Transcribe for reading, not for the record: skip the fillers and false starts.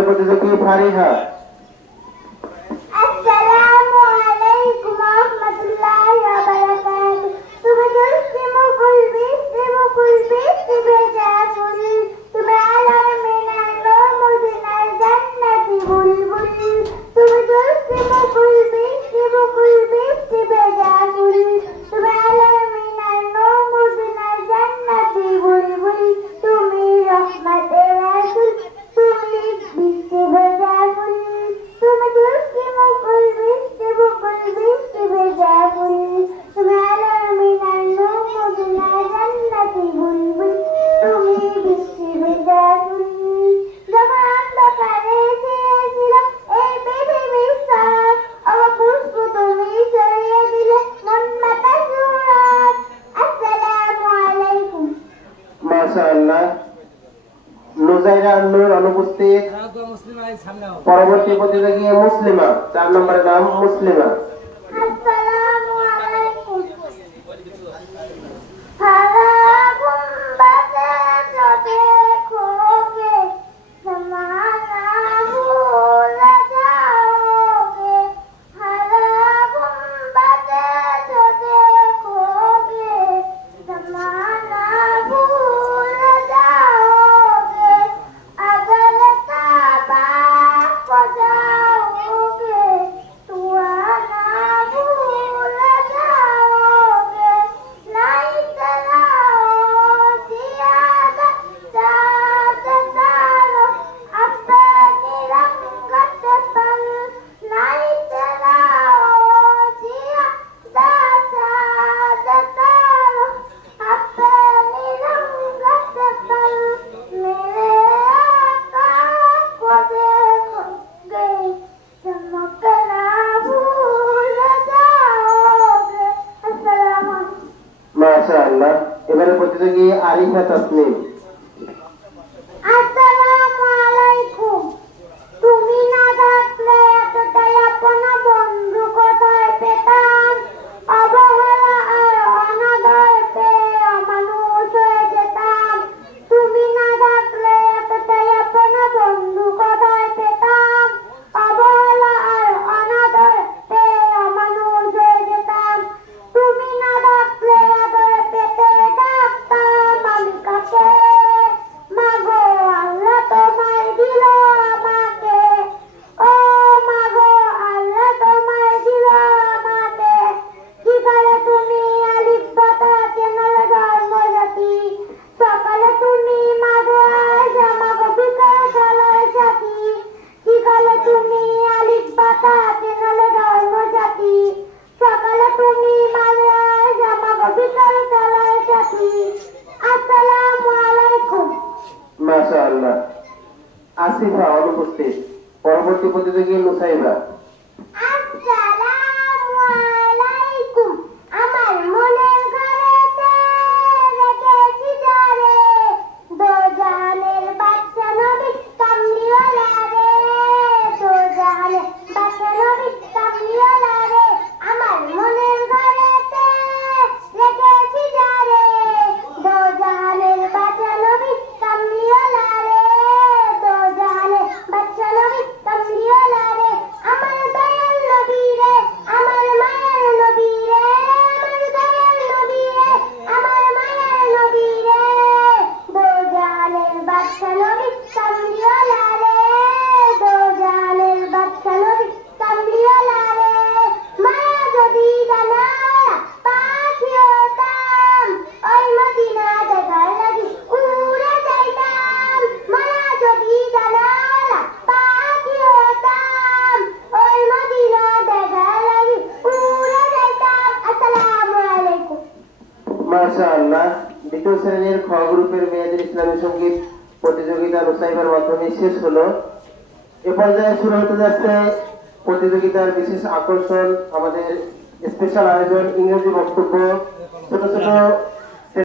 এবারে প্রতিযোগী ফারিহা। আসসালামু আলাইকুম ওয়া রাহমাতুল্লাহি ওয়া বারাকাতুহু। তুমি দুষ্টি মুকুল বৃষ্টি ভেজা ফুল, তুমি আলোর মিনার নূর মদিনার জান্নাতি বুলবুল। তুমি দুষ্টি মুকুল বৃষ্টি ভেজা ফুল, তুমি আলোর মিনার নূর মদিনার জান্নাতি বুলবুল। তুমি রহমতের রাসূল, তুমি বৃষ্টি ভেজা ফুল, তুমি দুষ্টি মুকুল বৃষ্টি ভেজা ফুল, তুমি আলোর মিনার নূর মদিনার জান্নাতি বুলবুল। তুমি বৃষ্টি ভেজা ফুল, যখন অন্ধকারে ছেয়েছিল এই পৃথিবীর সব অপুষ্প তুমি ছড়িয়ে দিলে মন মাতা সুরত। আসসালামু আলাইকুম। মাশাআল্লাহ। নুজাইরা নূর অনুপস্থিত। পরবর্তী প্রতিযোগী মুসলিমা, 4 নম্বরের নাম মুসলিমা। আসসালামু আলাইকুম। हरा गुंबद जो देखोगे ज़माना भूल जाओगे, हरा गुंबद जो देखोगे ज़माना भूल जाओगे, अगर काबा को जाओगे तो आना भूल जाओगे, नहीं चलाओ ज़ियादत ज़्यादत डालो अपनी रंगत पर, नहीं चलाओ ज़ियादत ज़्यादत डालो अपनी रंगत पर, मेरे आका को देखोगे चमकना भूल जाओगे। अस्सलामु अलैकुम। মাশাআল্লাহ। এবারে প্রতিযোগী আরিফা তাসনিম। আসসালামু আলাইকুম। তুমি না থাকলে এতটাই আপন বন্ধু কোথায় পেতাম, অবহেলা আর অনাদর পেয়ে অমানুষ হয়ে যেতাম। তুমি না থাকলে এতটাই আপন বন্ধু কোথায় পেতাম, অবহেলা আর অনাদর পেয়ে অমানুষ হয়ে যেতাম। তুমি না থাকলে আদর পেতে ডাকতাম আমি কাছে, মাগো আল্লাহ তোমায় দিল আমাকে, ও মাগো আল্লাহ তোমায় দিল আমাকে। বিকালে তুমি আলিফ বাতা চেনাল জন্মজাতি, সকালে তুমি মাঝে আয়সা মাগো বিকাল খেলার সাথী। বিকালে তুমি আলিফ বাতা চেনাল জন্মজাতি, সকালে তুমি মাঝে আয়সা মাগো বিকাল খেলার সাথী। আসসালামু আলাইকুম। মাশাআল্লাহ। আসিফা অনুপস্থিত। পরবর্তী প্রতিযোগী নুসাইবা। আসসালামু আলাইকুম। আমার মনের ঘরেতে রেখেছি যারে, দো জাহানের বাদশা নবী কামলিওয়ালা রে, দো জাহানের বাদশা নবী কামলিওয়ালা রে, আমার মনের ঘরেতে রেখেছি যারে, দো জাহানের বাদশা নবী কামলিওয়ালা রে, দো জাহানের বাদশা নবী কামলিওয়ালা রে, আমার দয়াল নবী রে, আমার মায়ের নবী রে, আমার দয়াল নবী রে, আমার মায়ের নবী রে, দো জাহানের বাদশা নবী কামলিওয়ালা রে, দো জাহানের বাদশা নবী কামলিওয়ালা রে। মায়া যদি জানালা পাখি হতাম, ওই মদিনা দেখার লাগি উড়ে যাইতাম। মায়া যদি জানালা পাখি হতাম, ওই মদিনা দেখার লাগি উড়ে যাইতাম। আসসালামু আলাইকুম। মাশাআল্লাহ। দ্বিতীয় শ্রেণীর খ গ্রুপের মেয়েদের ইসলামী সঙ্গীত প্রতিযোগিতা নুসাইবার মাধ্যমে শেষ হলো। এ পর্যায়ে শুরু হতে যাচ্ছে প্রতিযোগিতার বিশেষ আকর্ষণ, আমাদের স্পেশাল আয়োজন ইংরেজি বক্তব্য। ছোট ছোট